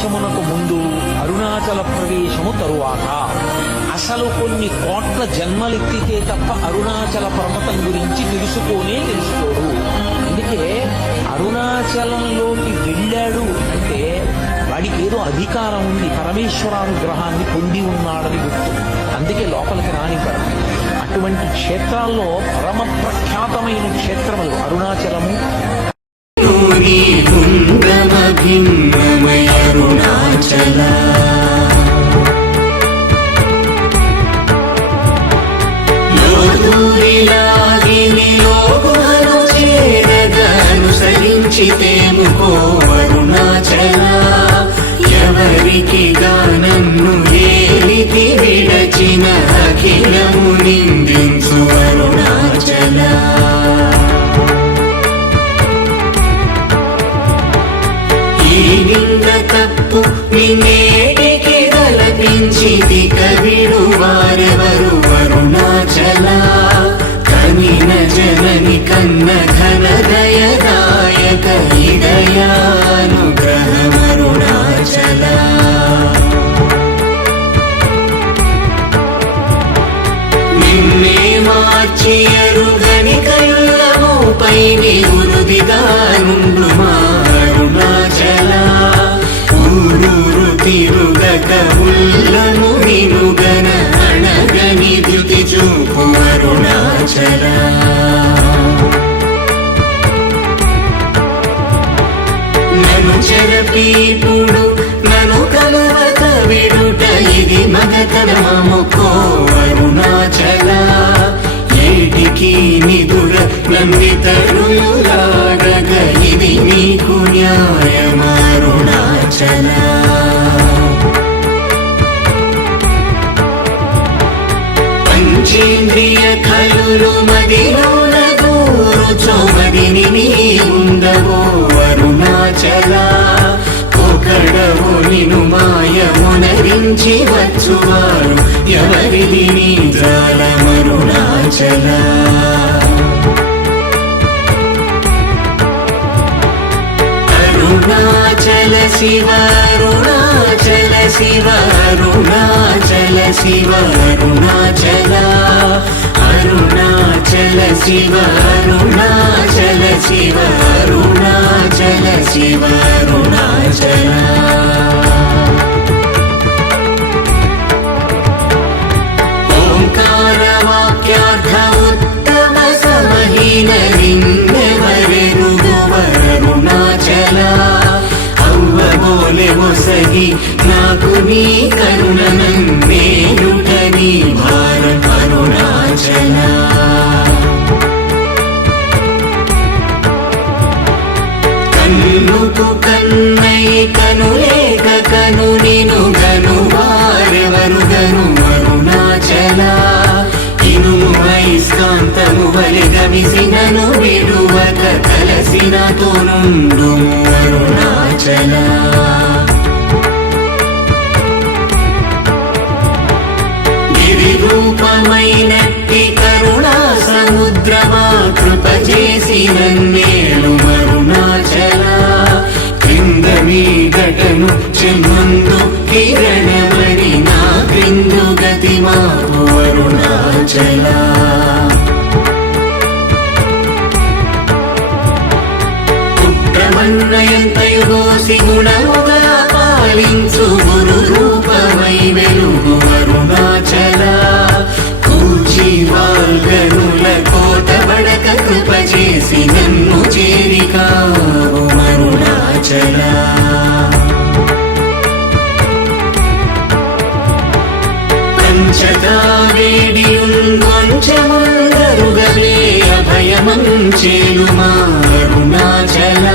ప్రవేశమునకు ముందు అరుణాచల ప్రవేశము తరువాత అసలు కొన్ని కోట్ల జన్మలెత్తితే తప్ప అరుణాచల పర్వతం గురించి తెలుసుకోడు. అందుకే అరుణాచలంలోకి వెళ్ళాడు అంటే వాడికి ఏదో అధికారం ఉంది, పరమేశ్వరానుగ్రహాన్ని పొంది ఉన్నాడని గుర్తు. అందుకే లోపలికి రానివ్వడం. అటువంటి క్షేత్రాల్లో పరమ ప్రఖ్యాతమైన క్షేత్రములు అరుణాచలము. అరుణాచల అనుసరించితేముకో అరుణాచల ఎవరికి గానన్ను ఏలితి విడచిన అఖిలము నిందించు అరుణాచల ఈ నింద తప్పు నిన్నేటికి తలపించితి కవిడు వారెవరు అరుణాచల కనిన జనని కన్న ఘన దయదాయక హృదయానుగ్రహమరుణాచల నిన్నే మార్చి అరుగని కళ్ళముపై నిరుదిగా నుండు అరుణాచల ఊరూరు తిరుగక ఉల్లము నినుగన అణగని ద్యుతి చూపు అరుణాచల నన్ను చెరపీపుడు నన్ను కలవక విడుట ఇది మగతనముకో అరుణాచల ఏటికి నిదుర నందితరులాడగ ఇది నీకు న్యాయమరుణాచల పంచేంద్రియ కలులు మదిలోన గూరుచోమదిని నీ ఉండవో అరుణాచల ఒకడవు నిను మాయమునరించి వచ్చువారు ఎవరిది నీ జాలమరుణాచల అరుణాచల శివ అరుణాచల శివ అరుణాచల శివ అరుణాచల అరుణాచల శివ అరుణాచల శివ అరుణాచల శివ అరుణాచల ఓంకార వాక్యార్థ ఉత్తమ సమహీన లింగవరెరుగు అరుణాచల అవ్వబోలె ఒసగి నాకు నీ కరుణనన్నేయుట నీ భారం అరుణాచల కన్నుకు కన్నై కనులేక కను నిను గను వారెవరు గను అరుణాచల ఇనుము ఐస్కాంతము వలె గమిసినను విడువక కలసినతో నుండు అరుణాచల రూపమైనట్టి కరుణా సముద్రమా కృప చేసి నన్నేలు అరుణాచల క్రింద మీదటను చెమ్మందు కిరణమణి నా క్రిందు గతి మాకు అరుణాచల పుట్టమన్నయంతయు దోసి గుణముగా పాలించు గురు రూపమై వెలుగు అరుణాచల కూచి వాల్గనుల కోట బడక కృప చేసి నన్ను చేరికావు అరుణాచల పంచగా వేడియుంగొంచెముందరుగవే అభయమంచేలు మా అరుణాచల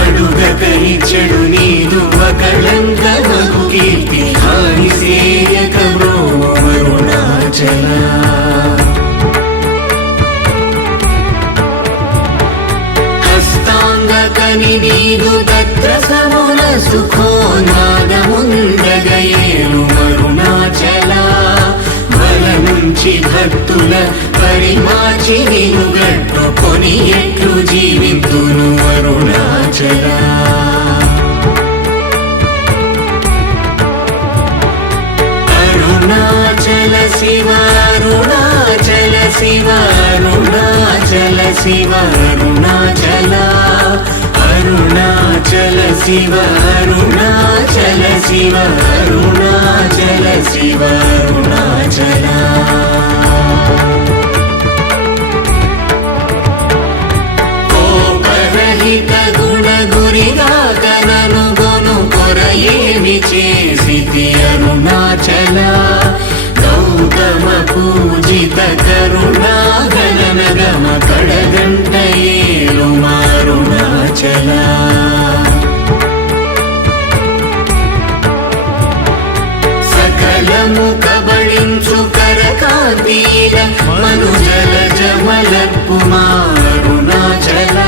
అడుగక ఇచ్చడు నీదు ఒకళంక మగు కీర్తి హాని సేయక బ్రో అరుణాచల హస్తాంగకని నీదు తత్ర సమున సుఖో నాదముందగయేలు అరుణాచల బల నుంచి భక్తుల పరిమాచి నిను గట్టుకొని ఎట్లు జీవితును అరుణాచల శివ అరుణాచల అరుణాచల శివ అరుణాచల శివ అరుణాచల శివ అరుణాచల కోపరహిత గుణ గురిగా కనను గొను కొరయేమి చేసితి అరుణాచల గౌతమ పూజిత కరుణా గణనగమ కడగంట ఏలు మారుణాచల సకలము కబళించు కరకాంతీల మనుజల జమలపు మారుణాచల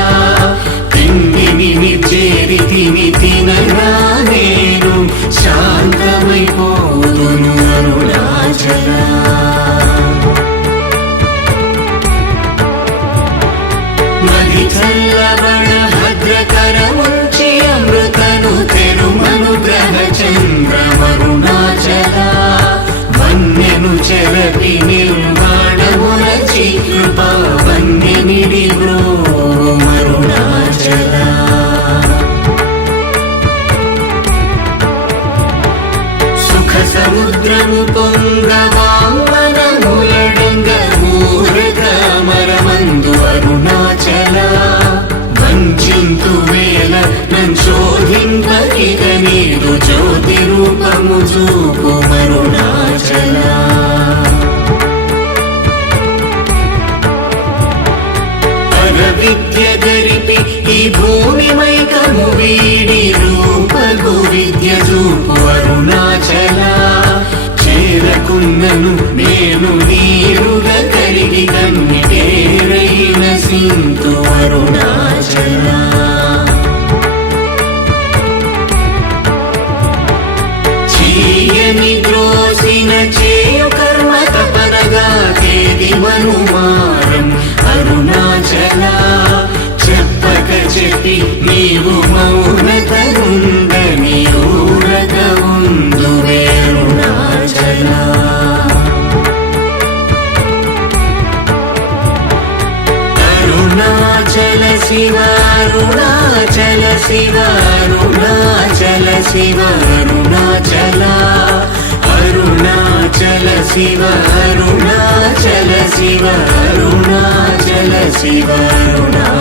తిండిని చేరితిని తినగా నేను శాంతమైపోదును అరుణాచల మది చల్లబడ భద్రకరముంచి అమృతను తెరుమనుగ్రహ చంద్రమరుణాచల వన్యను చెరపి నిర్మాణమురచి కృపా వన్యనిడి మరుణాచల సుఖ సముద్రము పొంగవామనములడంగ ఊరకమరమందు అరుణాచల వంచింతు వేల నంశోధింపకిగ నీదు జ్యోతి రూపము చూపు మరుణాచల విద్య గరిపి ఈ భూమి మైకము వీడి రూపగు విద్య చూపు అరుణాచల చేరకున్నను నేను నీరుగ కరిగి కన్నిటేరైన సింతు అరుణాచల చీయని ద్రోసిన చేయు కర్మ తపనగా తేది మనుమారం అరుణాచల చెప్పక చెప్పి నీవు మౌనతనుందని ఊరక ఉందు వేరుణాచల అరుణాచల శివ అరుణాచల శివ అరుణాచల శివ అరుణాచల అరుణాచల శివ అరుణాచల శివ అరుణాచల శివ అరుణాచల